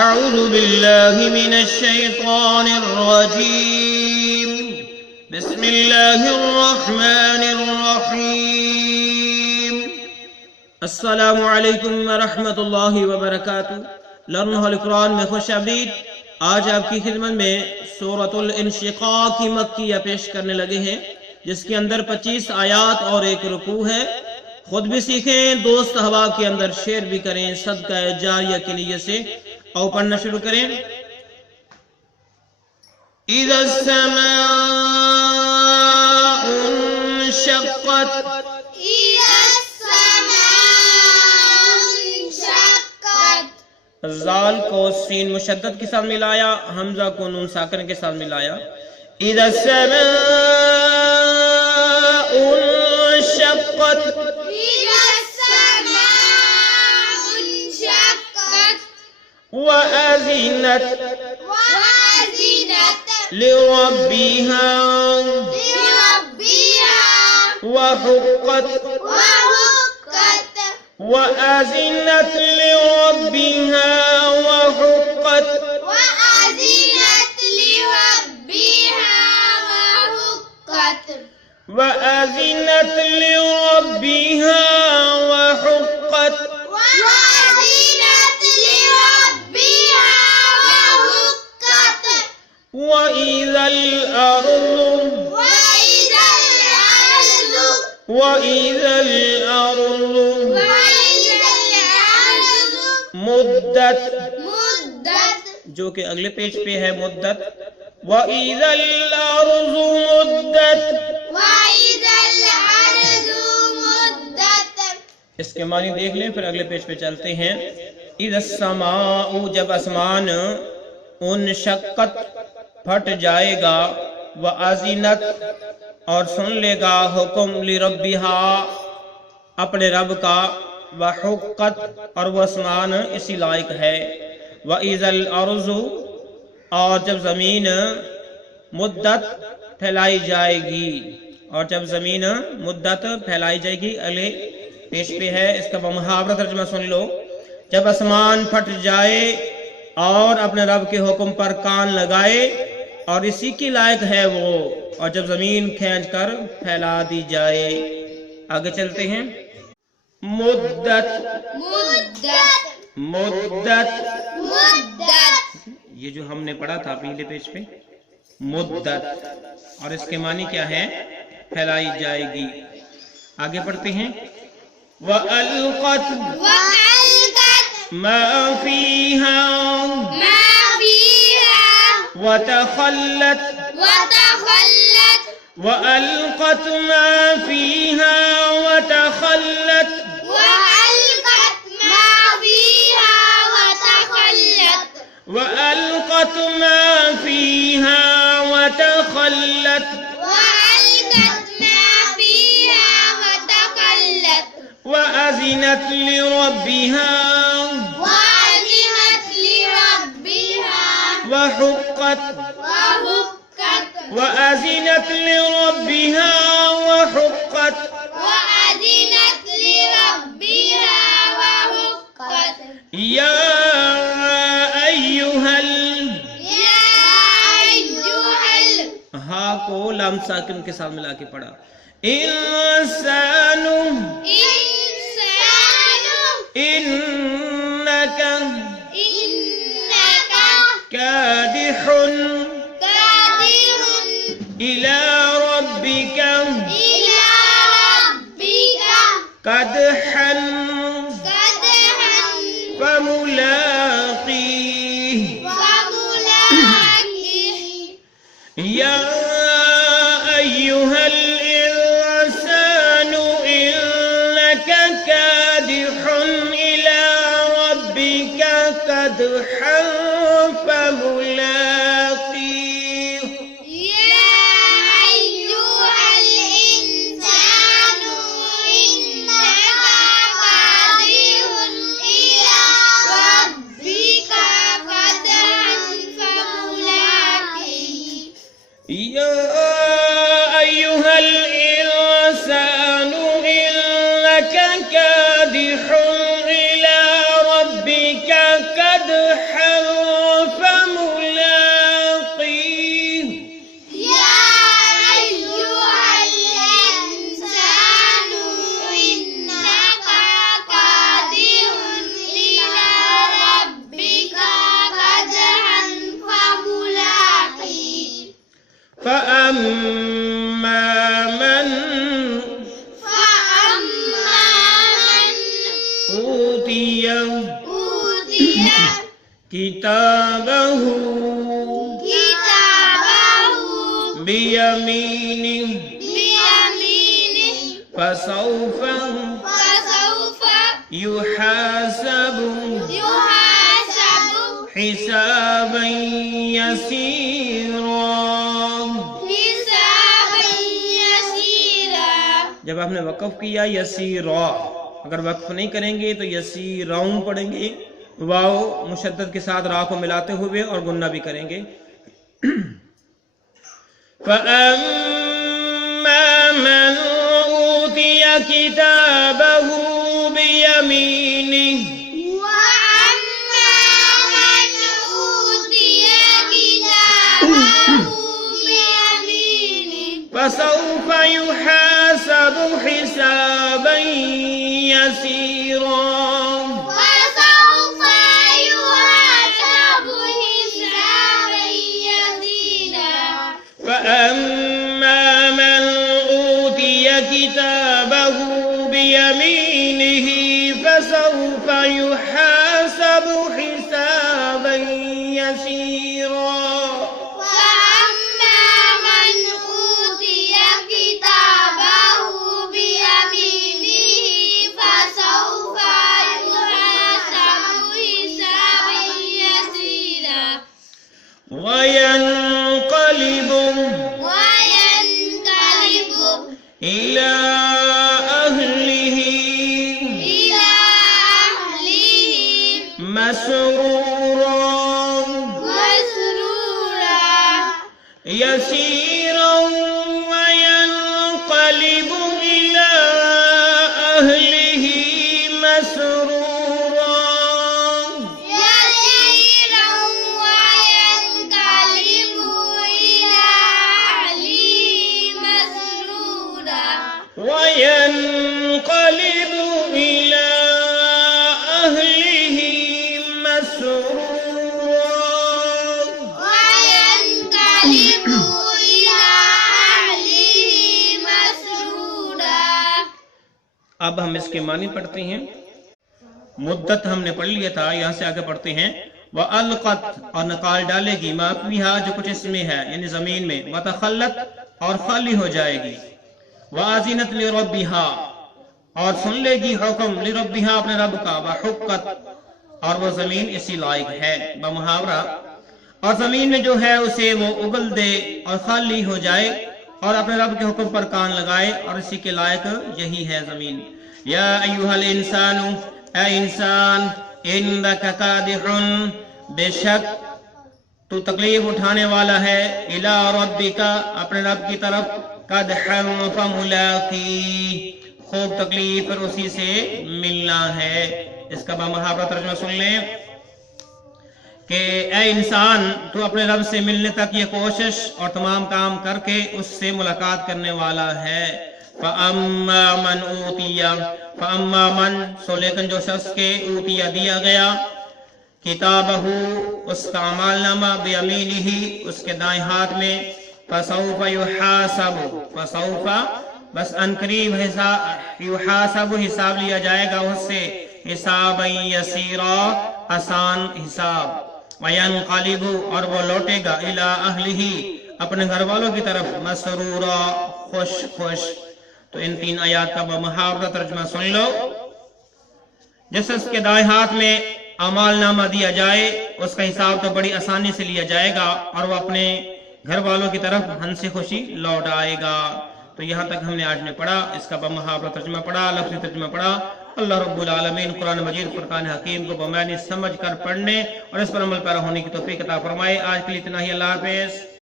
أعوذ بالله من الشيطان الرجيم بسم الله الرحمن الرحيم السلام علیکم ورحمۃ اللہ وبرکاتہ۔ لرن القرآن میں خوش آمدید۔ آج آپ کی خدمت میں سورۃ الانشقاق کی مکیہ پیش کرنے لگے ہیں، جس کے اندر 25 آیات اور ایک رکوع ہے۔ خود بھی سیکھیں، دوست احباب کے اندر شیئر بھی کریں صدقہ جاریہ کے نیت سے۔ اور پڑھنا شروع کریں۔ اذا السماء انشقت، زال کو سین مشدد کے ساتھ ملایا، حمزہ کو نون ساکن کے ساتھ ملایا۔ اذا السماء انشقت، وأذنت لربها وحقت، وأذنت لربها وحقت، وأذنت لربها وحقت، وإذا الأرض مدت، جو کہ اگلے پیج پہ ہے مدت۔ وإذا الأرض مدت، اس کے معنی دیکھ لیں پھر اگلے پیج پہ چلتے ہیں۔ اذا السماء، جب آسمان، انشقت، پھٹ جائے گا، وَأَذِنَتْ، اور سن لے گا حکم، لِرَبِّهَا، اپنے رب کا، وَحُقَّتْ، اور وہ آسمان اسی لائق ہے۔ وَإِذَا الْأَرْضُ، اور جب زمین مدت پھیلائی جائے گی، اور جب زمین مدت پھیلائی جائے گی، اگلے پیش پہ ہے، اس کا محاورہ ترجمہ سن لو۔ جب آسمان پھٹ جائے اور اپنے رب کے حکم پر کان لگائے، اور اسی کی لائق ہے وہ، اور جب زمین کھینچ کر پھیلا دی جائے۔ آگے چلتے ہیں۔ مدت، مدت، یہ جو ہم نے پڑھا تھا پہلے پیج پہ، مدت، اور اس کے معنی کیا ہے؟ پھیلائی جائے گی۔ آگے پڑھتے ہیں۔ وَأَلْقَتْ مَا فِيهَا وَتَخَلَّتْ، وَأَلْقَتْ مَا فِيهَا وَتَخَلَّتْ، وَأَلْقَتْ مَا فِيهَا وَتَخَلَّتْ، وَأَذِنَتْ لِرَبِّهَا وحقت، وأذنت لربها وحقت، يا أيها ہا کو لام ساکن کے ساتھ ملا کے پڑھا۔ انسان، انک كادح إلى ربك كدحا فملاقيه، يا أيها الإنسان إنك كادح إلى ربك كدحا فملاقيه، يا أيها الإنسان إنك كادح إلى ربك كدحا فملاقيه، يا أيها الإنسان إنك كادح إلى ربك كدحا من أوتي كتابه بيمينه فسوف يحاسب حسابا يسيرا. جب آپ نے وقف کیا یسیرا، اگر وقف نہیں کریں گے تو یسیراؤں پڑھیں گے، واو مشدد کے ساتھ را کو ملاتے ہوئے اور گنہ بھی کریں گے. فَأَمَّا مَنْ أُوتِيَ كِتَابَهُ بِيَمِينِهِ فسوف يحاسب حسابا يسيرا. فأما من أوتي كتابه بيمينه فسوف يحاسب حسابا يسيرا. وينقلب إلى أهله مسرورا يسيرا. وينقلب إلى أهله مسرورا وينقلب إلى أهله مسرورا. اب ہم اس کے معنی پڑھتے ہیں. مدت ہم نے پڑھ لیا تھا، یہاں سے آگے پڑھتے ہیں. وَأَلْقَتْ اور نکال ڈالے گی، مَا فِيهَا جو کچھ اس میں ہے یعنی زمین میں. وَتَخَلَّتْ اور خالی ہو جائے گی. وَأَذِنَتْ لِرَبِّهَا اور سن لے گی حکم لِرَبِّهَا اپنے رب کا. وَحُقَّتْ اور وہ زمین اسی لائق ہے بمحاورہ، اور زمین میں جو ہے اسے وہ اگل دے اور خالی ہو جائے اور اپنے رب کے حکم پر کان لگائے، اور اسی کے لائق یہی ہے زمین. یا ایھا الانسان اے انسان، انک کادح بے شک تو تکلیف اٹھانے والا ہے، الی ربک اپنے رب کی طرف، قدحا فملاقی خوب تکلیف پر اسی سے ملنا ہے. اس کا بمحاورہ ترجمہ سن لیں کہ اے انسان تو اپنے رب سے ملنے تک یہ کوشش اور تمام کام کر کے اس سے ملاقات کرنے والا ہے. فَأَمَّا مَنْ أُوتِيَ فَأَمَّا مَنْ سو لیکن جو شخص کے اوتیا دیا گیا کتابہ اس کا اعمال نامہ بیمینہ اس کے دائیں ہاتھ میں، فَسَوْفَ يُحَاسَبُ فَسَوْفَ بس انقریب یحاسب حساب لیا جائے گا اس سے، حسابا یسیرا آسان حساب. وَيَنْقَلِبُ اور وہ لوٹے گا الی اہلہ اپنے گھر والوں کی طرف، مسرورا خوش خوش. تو ان تین آیات کا بمحاورہ ترجمہ سن لو. جس اس کے دائیں ہاتھ میں اعمال نامہ دیا جائے اس کا حساب تو بڑی آسانی سے لیا جائے گا اور وہ اپنے گھر والوں کی طرف ہنسی خوشی لوٹ آئے گا. تو یہاں تک ہم نے آج میں پڑھا، اس کا بمحاورہ ترجمہ پڑھا، لفظی ترجمہ پڑھا. اللہ رب العالمین قرآن مجید فرقان حکیم کو بمعنی سمجھ کر پڑھنے اور اس پر عمل پیرا ہونے کی توفیق عطا فرمائے. آج کے لیے اتنا ہی. اللہ حافظ.